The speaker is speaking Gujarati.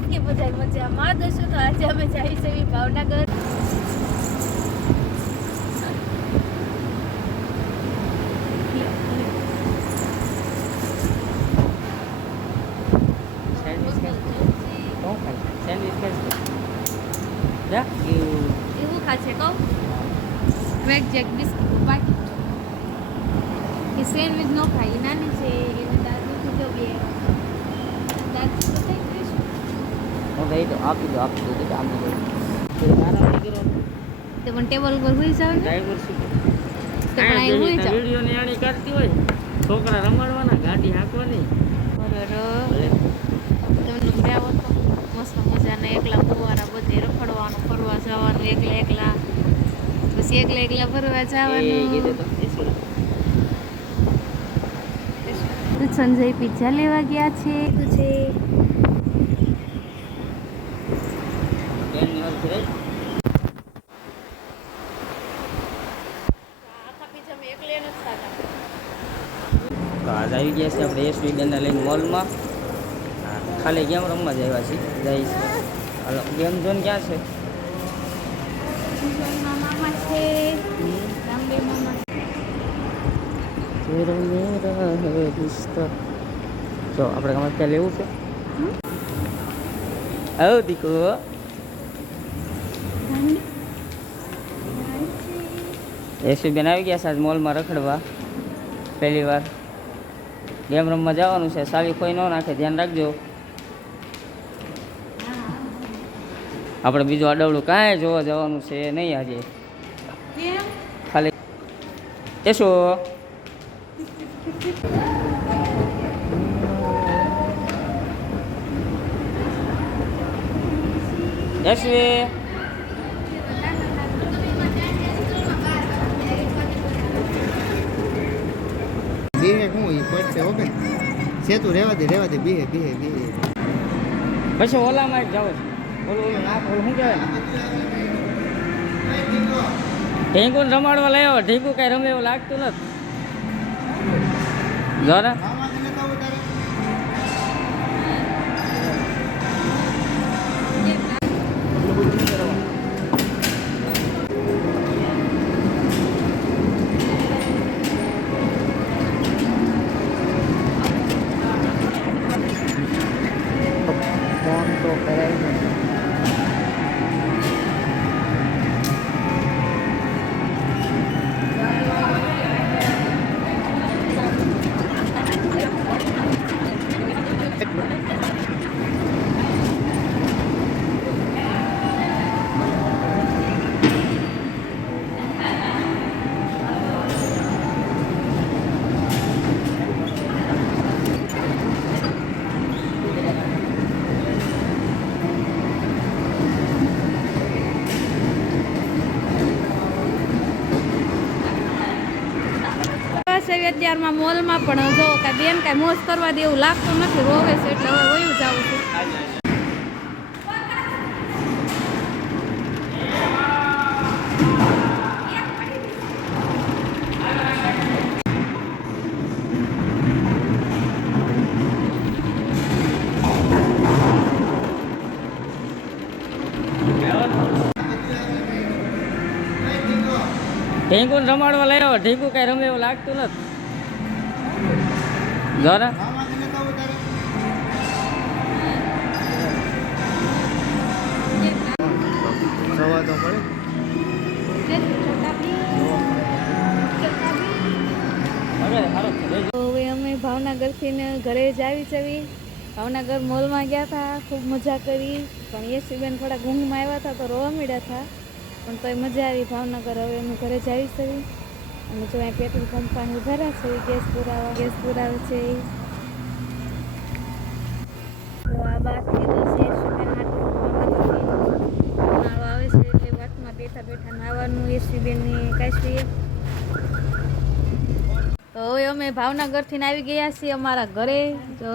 ઓકે બધા મજામાં. દોસ્તો તો આજે અમે જઈ છે. ભાવનગર એવું ખાશે કહું વેગ જેક બિસ્કિટ પાકીટ એ સેન્ડવિચ ન ખાય. નાની છે. એને દાદી કીધો બે. દાદી તો થઈ ગઈ હું ગઈ તો આપી દો આપી દો આમ દો મારા તે પણ ટેબલ ઉપર હોઈ જાવ ને. ડ્રાઈવર શું તે પણ અહીં હોઈ જાવ વીડિયો ને આણી કરતી હોય. છોકરા રમાડવાના ગાડી હાંકવાની. બરોબર તમને બે આવો તો મસ્ત મજાના એકલા કુવારા બધે રખડવાનું ફરવા જવાનું એકલા એકલા. પછી એકલા એકલા ફરવા એ જવાનું. એ શું? તો સંજય પિઝા લેવા ગયા છે શું છે બેનની વાત કરે તો આજ આવી ગયા છે આપણે એ બેનને લઈને મોલમાં ખાલી ગેમ રમવા જ આવ્યા છીએ. જાય છે હાલો ગેમ ઝોન ક્યાં છે? જો, આપણે ગમે ત્યાં લેવું છે? આવો દીકો એસી બેન આવી ગયા છે આજ મોલમાં રખડવા. પહેલી વાર. ગેમ રમવા જવાનું છે. સાવી કોઈ ન નાખે. ધ્યાન રાખજો. આપણે બીજું અડવડું કાંઈ જોવા જવાનું છે નહીં આજે. ખાલી એ શું યશવી બીહે શું પડશે હો બેન સેતું રહેવા દે રહેવા દે, બીહે બીહે બીહે. પછી ઓલામાં જ જાવ ઓલું ઓલું ના ઓલું શું કહેવાય? ઢીંકું રમાડવા લઈ આવો. ઢીંગુ કાંઈ રમે એવું લાગતું નથી. જોરા. બસ અત્યારમાં મોલમાં પણ જો કાંઈ બેન કાંઈ મોજ કરવા દે એવું લાગતું નથી, રોવે છે એટલે હવે વયું જાવું છે. ઢીંકું રમાડવા લઈ આવો. ઢીંકું કાંઈ રમે એવું લાગતું નથી. જોરા સવા અમે ભાવનગરથી ને ઘરે જ આવી જવી. ભાવનગર મોલમાં ગયા હતા, ખૂબ મજા કરી. પણ એ સિબેન થોડા ઊંઘમાં આવ્યા હતા, તો રોવા મળ્યા હતા. પણ તોય મજા આવી. ભાવનગર હવે એનું ઘરે જ આવી અને જો અહીંયા પેટ્રોલ પંપ પાસે ઊભા છે ગેસ પુરાવા, ગેસ પુરાવે છે તો આ બાકી તો છે આવે છે એટલે વાતમાં બેઠા બેઠા નાવાનું એ સિબેનની કાશવીએ તો હવે અમે ભાવનગરથી આવી ગયા છીએ અમારા ઘરે.